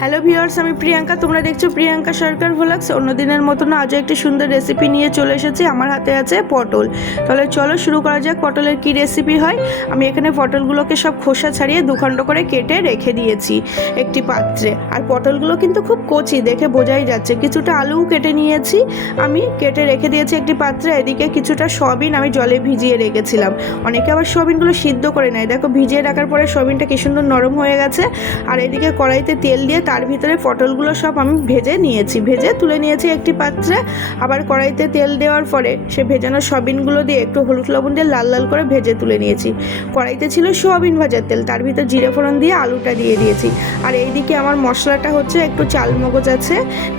Hello viewers, আমি প্রিয়াঙ্কা। তোমরা দেখছো প্রিয়াঙ্কা সরকার ভ্লগস। অন্য দিনের মতন আজও একটি সুন্দর রেসিপি নিয়ে চলে এসেছি। আমার হাতে আছে পটল। তাহলে চলো শুরু করা যাক পটলের কি রেসিপি হয়। আমি এখানে পটলগুলোকে সব খোসা ছাড়িয়ে দুখণ্ড করে কেটে রেখে দিয়েছি একটি পাত্রে। আর পটলগুলো কিন্তু খুব কচি, দেখে বোঝাই যাচ্ছে। কিছুটা আলুও কেটে নিয়েছি, আমি কেটে রেখে দিয়েছি একটি পাত্রে। এদিকে কিছুটা সয়াবিন আমি জলে ভিজিয়ে রেখেছিলাম। অনেকে আবার সয়াবিনগুলো সিদ্ধ করে নেয়। দেখো ভিজিয়ে রাখার পরে সয়াবিনটা কি সুন্দর নরম হয়ে গেছে। আর এদিকে কড়াইতে তেল দিয়ে তার ভিতরে পটলগুলো সব আমি ভেজে নিয়েছি, ভেজে তুলে নিয়েছি একটি পাত্রে। আবার কড়াইতে তেল দেওয়ার পরে সে ভেজানো সয়াবিনগুলো দিয়ে একটু হলুদ লবণ দিয়ে লাল লাল করে ভেজে তুলে নিয়েছি। কড়াইতে ছিল সয়াবিন ভাজার তেল, তার ভিতর জিরে ফোড়ন দিয়ে আলুটা দিয়ে দিয়েছি। আর এইদিকে আমার মশলাটা হচ্ছে একটু চাল মগজ আছে,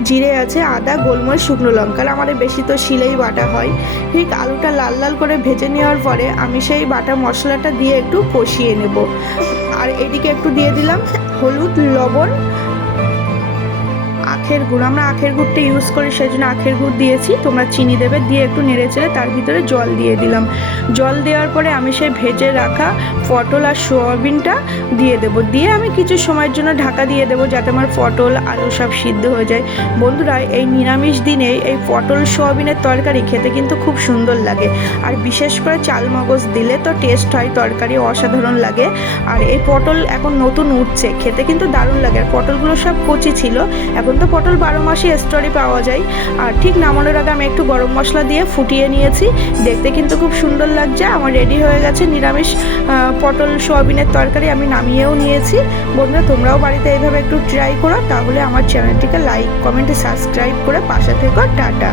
জিরে আছে, আদা, গোলমরিচ, শুকনো লঙ্কা। আর আমার বেশি তো শিলেই বাটা হয়। ঠিক আলুটা লাল লাল করে ভেজে নেওয়ার পরে আমি সেই বাটা মশলাটা দিয়ে একটু কষিয়ে নেব। আর এদিকে একটু দিয়ে দিলাম হলুদ, লবণ, আখের গুড়। আমরা আখের গুড়টা ইউজ করি, সেই জন্য আখের গুড় দিয়েছি। তোমরা চিনি দেবে। দিয়ে একটু নেড়ে চেড়ে তার ভিতরে জল দিয়ে দিলাম। জল দেওয়ার পরে আমি সেই ভেজে রাখা পটল আর সোয়াবিনটা দিয়ে দেবো। দিয়ে আমি কিছু সময়ের জন্য ঢাকা দিয়ে দেবো, যাতে আমার পটল আলু সব সিদ্ধ হয়ে যায়। বন্ধুরা, এই নিরামিষ দিনে এই পটল সোয়াবিনের তরকারি খেতে কিন্তু খুব সুন্দর লাগে। আর বিশেষ করে চাল মগজ দিলে তো টেস্ট হয়, তরকারি অসাধারণ লাগে। আর এই পটল এখন নতুন উঠছে, খেতে কিন্তু দারুণ লাগে। আর পটলগুলো সব কচি ছিল। এখন তো পটল 12 মাসই স্টোরে পাওয়া যায়। আর ঠিক নামানোর আগে আমি একটু গরম মশলা দিয়ে ফুটিয়ে নিয়েছি। দেখতে কিন্তু খুব সুন্দর লাগছে। আমার রেডি হয়ে গেছে নিরামিষ পটল সোয়াবিনের তরকারি। আমি নামিয়েও নিয়েছি। বন্ধুরা, তোমরাও বাড়িতে এইভাবে একটু ট্রাই করো, তাহলে আমার চ্যানেলটিকে লাইক, কমেন্টে সাবস্ক্রাইব করে পাশে থেকো। টাটা।